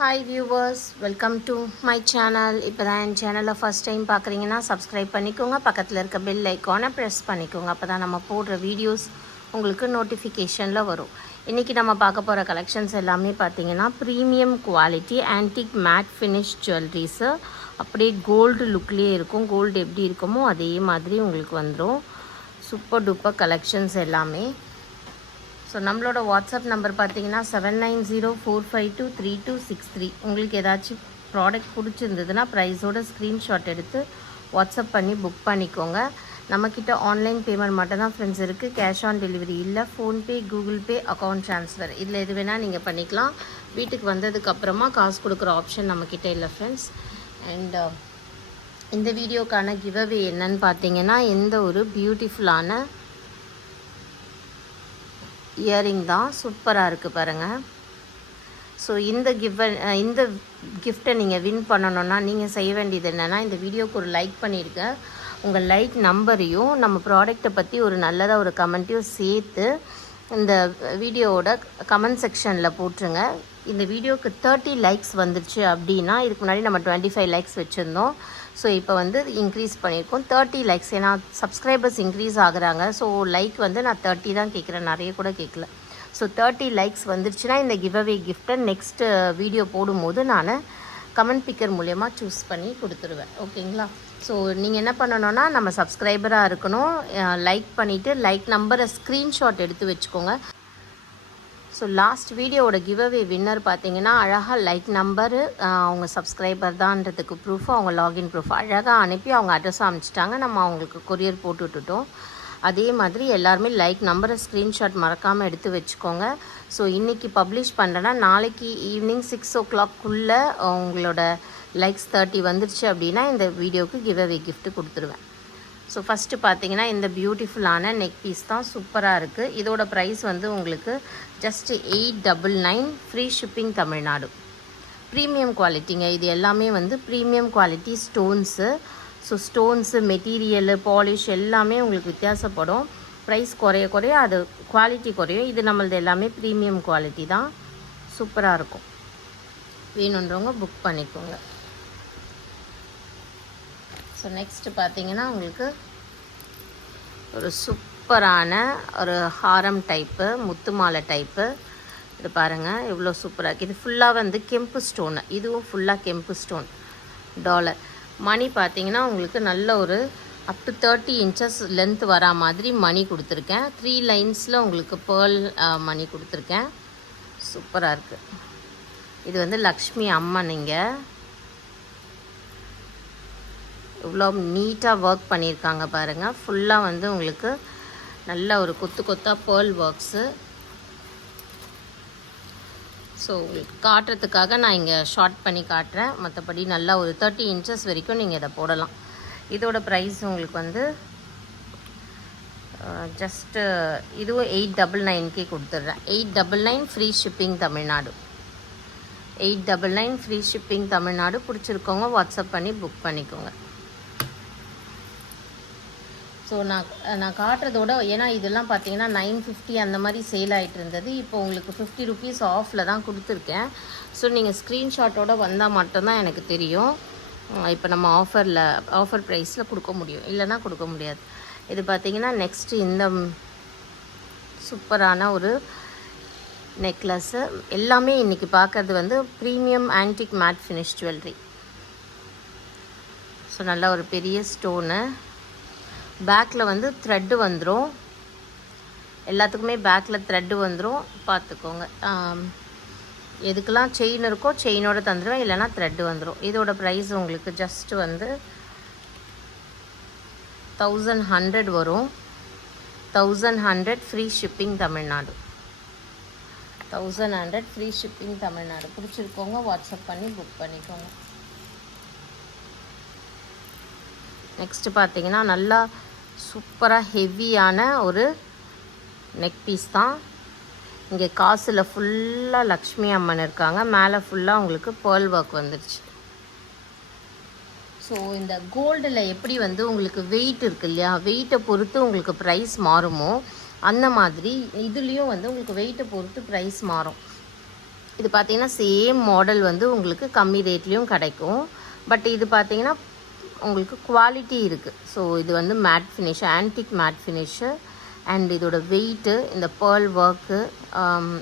Hi viewers, welcome to my channel. இப்போ தான் என் சேனலை ஃபஸ்ட் டைம் பார்க்குறீங்கன்னா சப்ஸ்கிரைப் பண்ணிக்கோங்க. பக்கத்தில் இருக்க பெல் ஐக்கானை ப்ரெஸ் பண்ணிக்கோங்க. அப்போ தான் நம்ம போடுற வீடியோஸ் உங்களுக்கு நோட்டிஃபிகேஷனில் வரும். இன்றைக்கி நம்ம பார்க்க போகிற கலெக்ஷன்ஸ் எல்லாமே பார்த்தீங்கன்னா premium quality antique matte finish jewelleries. அப்படியே கோல்டு லுக்லேயே இருக்கும். கோல்டு எப்படி இருக்குமோ அதே மாதிரி உங்களுக்கு வந்துடும். சூப்பர் டூப்பர் கலெக்ஷன்ஸ் எல்லாமே. ஸோ நம்மளோட வாட்ஸ்அப் நம்பர் பார்த்தீங்கன்னா 7904523263. உங்களுக்கு ஏதாச்சும் ப்ராடக்ட் பிடிச்சிருந்ததுன்னா ப்ரைஸோட ஸ்க்ரீன்ஷாட் எடுத்து வாட்ஸ்அப் பண்ணி புக் பண்ணிக்கோங்க. நம்மக்கிட்ட ஆன்லைன் பேமெண்ட் மட்டும் தான் ஃப்ரெண்ட்ஸ் இருக்குது. கேஷ் ஆன் டெலிவரி இல்லை. PhonePe, Google Pay, account transfer இதில் எது வேணால் நீங்கள் பண்ணிக்கலாம். வீட்டுக்கு வந்ததுக்கப்புறமா காசு கொடுக்குற ஆப்ஷன் நம்மக்கிட்ட இல்லை ஃப்ரெண்ட்ஸ். அண்ட் இந்த வீடியோக்கான கிவ்அவே என்னன்னு பார்த்தீங்கன்னா எந்த ஒரு பியூட்டிஃபுல்லான இயரிங் தான். சூப்பராக இருக்குது பாருங்கள். ஸோ இந்த கிஃப்ட்டை நீங்கள் வின் பண்ணணுன்னா நீங்கள் செய்ய வேண்டியது என்னென்னா, இந்த வீடியோக்கு ஒரு லைக் பண்ணிடுங்க. உங்கள் லைக் நம்பரையும் நம்ம ப்ராடக்டை பற்றி ஒரு நல்லதாக ஒரு கமெண்ட்டையும் சேர்த்து இந்த வீடியோவோட கமெண்ட் செக்ஷனில் போட்டுருங்க. இந்த வீடியோக்கு 30 லைக்ஸ் வந்துடுச்சு அப்படின்னா, இதுக்கு முன்னாடி நம்ம 25 லைக்ஸ் வச்சுருந்தோம். ஸோ இப்போ வந்து இன்க்ரீஸ் பண்ணியிருக்கோம் 30 லைக்ஸ். ஏன்னா சப்ஸ்கிரைபர்ஸ் இன்க்ரீஸ் ஆகுறாங்க. ஸோ லைக் வந்து நான் 30 தான் கேட்குறேன், நிறைய கூட கேட்கல. ஸோ 30 லைக்ஸ் வந்துடுச்சுன்னா இந்த கிவ்அவே கிஃப்ட்டை நெக்ஸ்ட்டு வீடியோ போடும்போது நான் கமெண்ட் பிக்கர் மூலயமா சூஸ் பண்ணி கொடுத்துருவேன். ஓகேங்களா? ஸோ நீங்கள் என்ன பண்ணணுன்னா, நம்ம சப்ஸ்கிரைபராக இருக்கணும். லைக் பண்ணிவிட்டு லைக் நம்பரை ஸ்க்ரீன்ஷாட் எடுத்து வச்சுக்கோங்க. ஸோ லாஸ்ட் வீடியோவோட கிவ்அவே வின்னர் பார்த்தீங்கன்னா அழகாக லைக் நம்பரு அவங்க சப்ஸ்கிரைபர் தான்றதுக்கு ப்ரூஃப், அவங்க லாகின் ப்ரூஃப் அழகாக அனுப்பி அவங்க அட்ரஸ் அமைச்சிட்டாங்க. நம்ம அவங்களுக்கு கொரியர் போட்டு விட்டுட்டோம். அதே மாதிரி எல்லாருமே லைக் நம்பரை ஸ்க்ரீன்ஷாட் மறக்காமல் எடுத்து வச்சுக்கோங்க. ஸோ இன்றைக்கி பப்ளிஷ் பண்ணுறேன்னா நாளைக்கு ஈவினிங் 6 o'clock உங்களோட லைக்ஸ் 30 வந்துருச்சு அப்படின்னா இந்த வீடியோவுக்கு கிவ்அவே கிஃப்ட்டு கொடுத்துருவேன். ஸோ ஃபஸ்ட்டு பார்த்தீங்கன்னா இந்த பியூட்டிஃபுல்லான நெக் பீஸ் தான். சூப்பராக இருக்குது. இதோட ப்ரைஸ் வந்து உங்களுக்கு just 899. Free shipping Tamil Nadu. Premium குவாலிட்டிங்க. இது எல்லாமே வந்து premium quality stones. So stones, material, polish எல்லாமே உங்களுக்கு வித்தியாசப்படும். ப்ரைஸ் குறைய அது குவாலிட்டி குறையும். இது நம்மளது எல்லாமே ப்ரீமியம் குவாலிட்டி தான். சூப்பராக இருக்கும். வேணுன்றவங்க புக் பண்ணிக்கோங்க. ஸோ நெக்ஸ்ட்டு பார்த்தீங்கன்னா உங்களுக்கு ஒரு சூப்பரான ஒரு ஹாரம் டைப்பு, முத்து மாலை டைப்பு. இது பாருங்கள் எவ்வளோ சூப்பராக இருக்குது. இது ஃபுல்லாக வந்து கெம்பு ஸ்டோனு. இதுவும் ஃபுல்லாக கெம்பு ஸ்டோன் டாலர். மணி பார்த்தீங்கன்னா உங்களுக்கு நல்ல ஒரு அப் டு 30 inches லென்த் வரா மாதிரி மணி கொடுத்துருக்கேன். 3 லைன்ஸில் உங்களுக்கு பேர்ல் மணி கொடுத்துருக்கேன். சூப்பராக இருக்குது. இது வந்து லக்ஷ்மி அம்மன். இங்கே இவ்வளோ நீட்டாக ஒர்க் பண்ணியிருக்காங்க பாருங்கள். ஃபுல்லாக வந்து உங்களுக்கு நல்ல ஒரு கொத்தாக பேர்ல் ஒர்க்ஸு. ஸோ உங்களுக்கு காட்டுறதுக்காக நான் இங்கே ஷார்ட் பண்ணி காட்டுறேன். மற்றபடி நல்லா ஒரு 30 inches வரைக்கும் நீங்கள் இதை போடலாம். இதோட ப்ரைஸ் உங்களுக்கு வந்து ஜஸ்ட்டு இதுவும் 899 கொடுத்துட்றேன். 899 free shipping Tamil Nadu. 899 free shipping Tamil Nadu. பிடிச்சிருக்கவங்க வாட்ஸ்அப் பண்ணி புக் பண்ணிக்கோங்க. ஸோ நான் காட்டுறதோட, ஏன்னா இதெல்லாம் பார்த்தீங்கன்னா 950 அந்த மாதிரி சேல் ஆகிட்டு இருந்தது. இப்போ உங்களுக்கு 50 rupees ஆஃபில் தான் கொடுத்துருக்கேன். ஸோ நீங்கள் ஸ்க்ரீன்ஷாட்டோடு வந்தால் மட்டும்தான் எனக்கு தெரியும். இப்போ நம்ம ஆஃபர் ப்ரைஸில் கொடுக்க முடியும், இல்லைனா கொடுக்க முடியாது. இது பார்த்தீங்கன்னா நெக்ஸ்ட்டு இந்த சூப்பரான ஒரு நெக்லஸ்ஸு. எல்லாமே இன்றைக்கி பார்க்குறது வந்து premium antique matte finish jewellery. So நல்லா ஒரு பெரிய ஸ்டோனு. பேக்கில் வந்து த்ரெட்டு வந்துடும். எல்லாத்துக்குமே பேக்கில் த்ரெட்டு வந்துடும். பார்த்துக்கோங்க. எதுக்கெல்லாம் செயின் இருக்கோ செயினோட தந்துடுவேன், இல்லைனா த்ரெட்டு வந்துடும். இதோட ப்ரைஸ் உங்களுக்கு ஜஸ்ட் வந்து 1100 வரும். 1100 free shipping Tamil Nadu. 1100 free shipping Tamil Nadu. பிடிச்சிருக்கோங்க வாட்ஸ்அப் பண்ணி புக் பண்ணிக்கோங்க. நெக்ஸ்ட்டு பார்த்தீங்கன்னா நல்லா சூப்பராக ஹெவியான ஒரு நெக் பீஸ் தான். இங்கே காசில் ஃபுல்லாக லக்ஷ்மி அம்மன் இருக்காங்க. மேலே ஃபுல்லாக உங்களுக்கு பேர்ல் ஒர்க் வந்துடுச்சு. ஸோ இந்த கோல்டில் எப்படி வந்து உங்களுக்கு வெயிட் இருக்குது இல்லையா, வெயிட்டை பொறுத்து உங்களுக்கு ப்ரைஸ் மாறுமோ அந்த மாதிரி இதுலேயும் வந்து உங்களுக்கு வெயிட்டை பொறுத்து ப்ரைஸ் மாறும். இது பார்த்தீங்கன்னா சேம் மாடல் வந்து உங்களுக்கு கம்மி ரேட்லேயும் கிடைக்கும். பட் இது பார்த்தீங்கன்னா உங்களுக்கு குவாலிட்டி இருக்குது. ஸோ இது வந்து matte finish, antique mat finish. And இதோட வெயிட்டு, இந்த பேர்ல் ஒர்க்கு,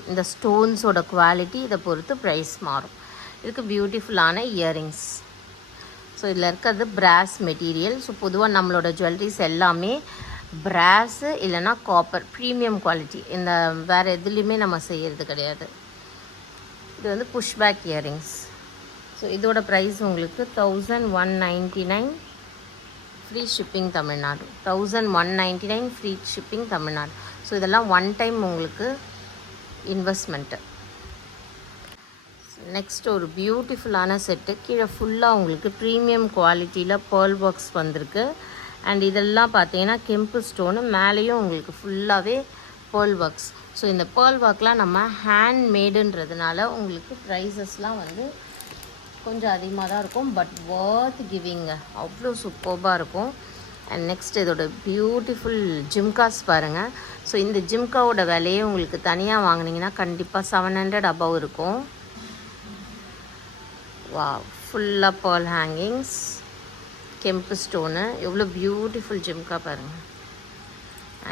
இந்த ஸ்டோன்ஸோட குவாலிட்டி இதை பொறுத்து ப்ரைஸ் மாறும். இதுக்கு பியூட்டிஃபுல்லான இயரிங்ஸ். ஸோ இதில் இருக்கிறது பிராஸ் மெட்டீரியல். ஸோ பொதுவாக நம்மளோட ஜுவல்லரிஸ் எல்லாமே பிராஸு இல்லைனா காப்பர் ப்ரீமியம் குவாலிட்டி. இந்த வேறு எதுலேயுமே நம்ம செய்கிறது கிடையாது. இது வந்து புஷ்பேக் இயரிங்ஸ். ஸோ இதோட ப்ரைஸ் உங்களுக்கு 1199 free shipping Tamil Nadu. 1199 free shipping Tamil Nadu. So இதெல்லாம் ஒன் டைம் உங்களுக்கு இன்வெஸ்ட்மெண்ட்டு. நெக்ஸ்ட் ஒரு பியூட்டிஃபுல்லான செட்டு. கீழே ஃபுல்லாக உங்களுக்கு ப்ரீமியம் குவாலிட்டியில் பேர்ல் ஒர்க்ஸ் வந்திருக்கு. அண்ட் இதெல்லாம் பார்த்தீங்கன்னா கெம்பு ஸ்டோனு, மேலேயும் உங்களுக்கு ஃபுல்லாகவே பேர்ல் ஒர்க்ஸ். ஸோ இந்த பேர்ல் ஒர்க்லாம் நம்ம ஹேண்ட் மேடுன்றதுனால உங்களுக்கு ப்ரைஸஸ்லாம் வந்து கொஞ்சம் அதிகமாக தான் இருக்கும். பட் வர்த் கிவிங்க, அவ்வளோ சூப்பர்பாக இருக்கும். அண்ட் நெக்ஸ்ட் இதோட பியூட்டிஃபுல் ஜிம்காஸ் பாருங்கள். ஸோ இந்த ஜிம்காவோட விலையே உங்களுக்கு தனியாக வாங்கினீங்கன்னா கண்டிப்பாக 700 அபவ் இருக்கும். வா, ஃபுல்லாக பேர்ல் ஹேங்கிங்ஸ், கெம்பு ஸ்டோனு, எவ்வளோ பியூட்டிஃபுல் ஜிம்கா பாருங்கள்.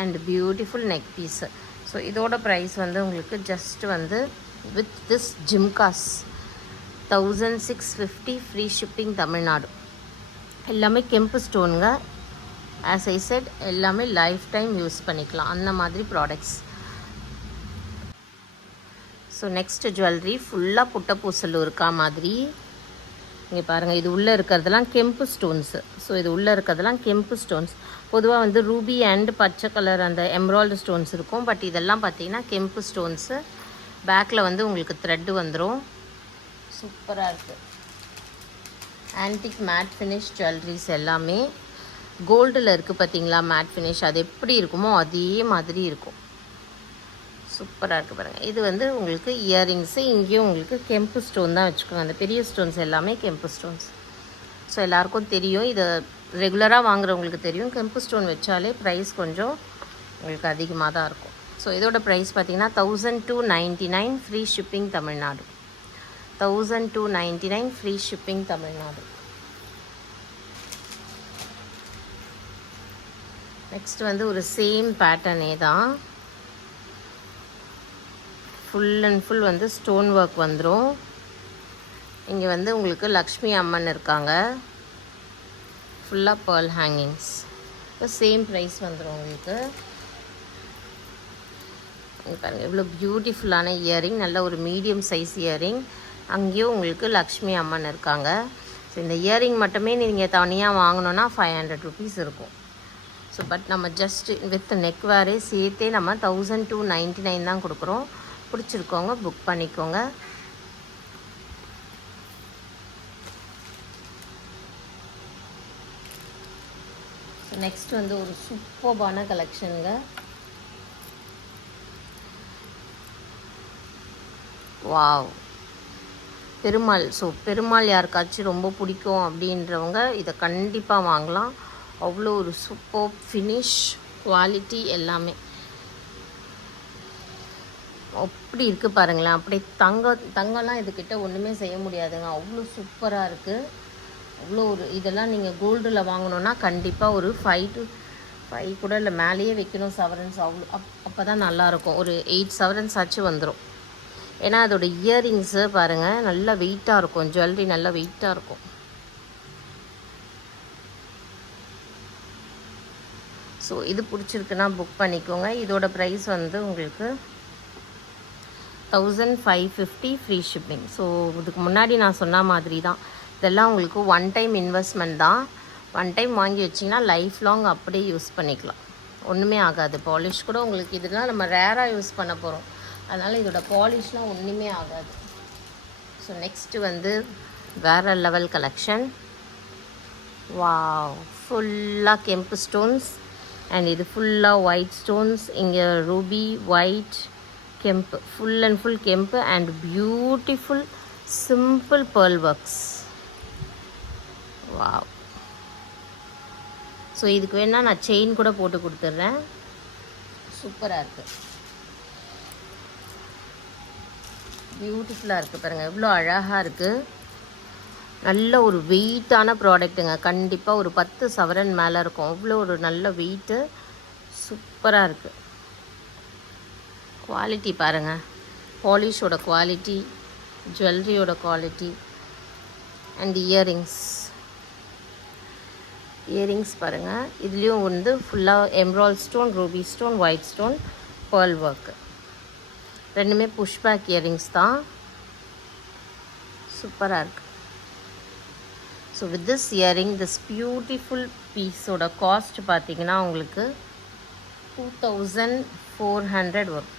And beautiful neck piece. So இதோட ப்ரைஸ் வந்து உங்களுக்கு ஜஸ்ட் வந்து with this jhumkas 1650 free shipping Tamil Nadu. எல்லாமே கெம்பு ஸ்டோனுங்க. ஆஸ் ஐ செட் எல்லாமே லைஃப் டைம் யூஸ் பண்ணிக்கலாம் அந்த மாதிரி ப்ராடக்ட்ஸ். ஸோ நெக்ஸ்ட்டு ஜுவல்லரி ஃபுல்லாக புட்டப்பூசல் இருக்கா மாதிரி. இங்கே பாருங்கள், இது உள்ளே இருக்கிறதெல்லாம் கெம்பு ஸ்டோன்ஸு. ஸோ இது உள்ளே இருக்கிறதெல்லாம் கெம்பு ஸ்டோன்ஸ். பொதுவாக வந்து ரூபி அண்ட் பச்சை கலர் அந்த எம்ராய்டு ஸ்டோன்ஸ் இருக்கும். பட் இதெல்லாம் பார்த்தீங்கன்னா கெம்பு ஸ்டோன்ஸு. பேக்கில் வந்து உங்களுக்கு த்ரெட்டு வந்துடும். சூப்பராக இருக்குது. ஆன்டிக் மேட் ஃபினிஷ் ஜுவல்லரிஸ் எல்லாமே கோல்டில் இருக்குது பார்த்தீங்களா மேட் ஃபினிஷ். அது எப்படி இருக்குமோ அதே மாதிரி இருக்கும். சூப்பராக இருக்குது பாருங்கள். இது வந்து உங்களுக்கு இயரிங்ஸு. இங்கேயும் உங்களுக்கு கெம்பு ஸ்டோன் தான் வச்சுக்கோங்க. அந்த பெரிய ஸ்டோன்ஸ் எல்லாமே கெம்பு ஸ்டோன்ஸ். ஸோ எல்லாேருக்கும் தெரியும், இதை ரெகுலராக வாங்குறவங்களுக்கு தெரியும். கெம்பு ஸ்டோன் வச்சாலே ப்ரைஸ் கொஞ்சம் உங்களுக்கு அதிகமாக தான் இருக்கும். ஸோ இதோட ப்ரைஸ் பார்த்திங்கன்னா 1299 free shipping Tamil Nadu. 1299 free shipping Tamil Nadu. Next வந்து ஒரு சேம் பேட்டர்னே தான். ஃபுல் அண்ட் ஃபுல் வந்து ஸ்டோன் ஒர்க் வந்துடும். இங்கே வந்து உங்களுக்கு லக்ஷ்மி அம்மன் இருக்காங்க. ஃபுல்லாக பேர்ல் ஹேங்கிங்ஸ். சேம் ப்ரைஸ் வந்துடும் உங்களுக்கு. இங்கே பாருங்கள் எவ்வளோ பியூட்டிஃபுல்லான இயரிங். நல்ல ஒரு மீடியம் சைஸ் இயரிங். அங்கேயும் உங்களுக்கு லக்ஷ்மி அம்மன் இருக்காங்க. ஸோ இந்த இயரிங் மட்டுமே நீங்கள் தனியாக வாங்கினோன்னா 500 ருபீஸ் இருக்கும். ஸோ பட் நம்ம ஜஸ்ட் வித் நெக் வேரே சேர்த்தே நம்ம 1299 தான் கொடுக்குறோம். பிடிச்சிருக்கோங்க புக் பண்ணிக்கோங்க. ஸோ நெக்ஸ்ட் வந்து ஒரு சூப்பர்பான கலெக்ஷனுங்க. வாவ், பெருமாள். ஸோ பெருமாள் யாருக்காச்சும் ரொம்ப பிடிக்கும் அப்படின்றவங்க இதை கண்டிப்பாக வாங்கலாம். அவ்வளோ ஒரு சூப்பர் ஃபினிஷ், குவாலிட்டி எல்லாமே அப்படி இருக்குது பாருங்களேன். அப்படி தங்கம்லாம் இதுக்கிட்ட ஒன்றுமே செய்ய முடியாதுங்க. அவ்வளோ சூப்பராக இருக்குது. அவ்வளோ ஒரு இதெல்லாம் நீங்கள் கோல்டில் வாங்கணுன்னா கண்டிப்பாக ஒரு 5 to 5 கூட இல்லை மேலேயே வைக்கணும் சவரன்ஸ். அவ்வளோ அப்போ தான் நல்லாயிருக்கும். ஒரு 8 சவரன்ஸ் ஆச்சு வந்துடும். ஏன்னா அதோடய இயரிங்ஸு பாருங்கள் நல்லா வெயிட்டாக இருக்கும். ஜுவல்லரி நல்லா வெயிட்டாக இருக்கும். ஸோ இது பிடிச்சிருக்குன்னா புக் பண்ணிக்கோங்க. இதோட ப்ரைஸ் வந்து உங்களுக்கு 1550 ஃப்ரீ ஷிப்பிங். ஸோ இதுக்கு முன்னாடி நான் சொன்ன மாதிரி தான். இதெல்லாம் உங்களுக்கு ஒன் டைம் இன்வெஸ்ட்மெண்ட் தான். ஒன் டைம் வாங்கி வச்சிங்கன்னா லைஃப் லாங் அப்படியே யூஸ் பண்ணிக்கலாம். ஒன்றுமே ஆகாது. பாலிஷ் கூட உங்களுக்கு இதெல்லாம் நம்ம ரேராக யூஸ் பண்ண போகிறோம். அதனால் இதோட பாலிஷ்லாம் ஒன்றுமே ஆகாது. ஸோ நெக்ஸ்ட்டு வந்து வேறு லெவல் கலெக்ஷன். வாவ், ஃபுல்லாக கெம்பு ஸ்டோன்ஸ். அண்ட் இது ஃபுல்லாக ஒயிட் ஸ்டோன்ஸ். இங்கே ரூபி, ஒயிட், கெம்பு, ஃபுல் அண்ட் ஃபுல் கெம்பு and beautiful simple pearl works. Wow. So இதுக்கு வேணால் நான் செயின் கூட போட்டு கொடுத்துட்றேன். சூப்பராக இருக்குது. பியூட்டிஃபுல்லாக இருக்குது பாருங்கள், எவ்வளோ அழகாக இருக்குது. நல்ல ஒரு வெயிட்டான ப்ராடக்ட்டுங்க. கண்டிப்பாக ஒரு 10 சவரன் மேலே இருக்கும். அவ்வளோ ஒரு நல்ல வெயிட்டு, சூப்பராக இருக்குது. குவாலிட்டி பாருங்கள், பாலிஷோட குவாலிட்டி, ஜுவல்லரியோட குவாலிட்டி. அண்ட் இயரிங்ஸ் பாருங்கள், இதுலேயும் வந்து ஃபுல்லாக emerald stone, ruby stone, white stone, pearl work. ரெண்டுமே புஷ்பேக் இயரிங்ஸ் தான். சூப்பராக இருக்குது. So with this earring, this beautiful பீஸோட காஸ்ட் பார்த்தீங்கன்னா உங்களுக்கு 2400 வரும்.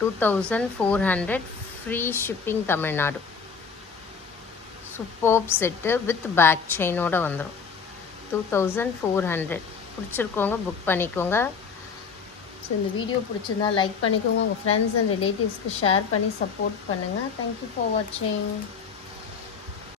2400 free shipping Tamil Nadu. Superb set with back செயினோடு வந்துடும். 2400. பிடிச்சிருக்கோங்க புக் பண்ணிக்கோங்க. ஸோ இந்த வீடியோ பிடிச்சிருந்தா லைக் பண்ணிக்கோங்க. உங்கள் ஃப்ரெண்ட்ஸ் அண்ட் ரிலேட்டிவ்ஸ்க்கு ஷேர் பண்ணி சப்போர்ட் பண்ணுங்கள். தேங்க்யூ ஃபார் வாட்சிங்.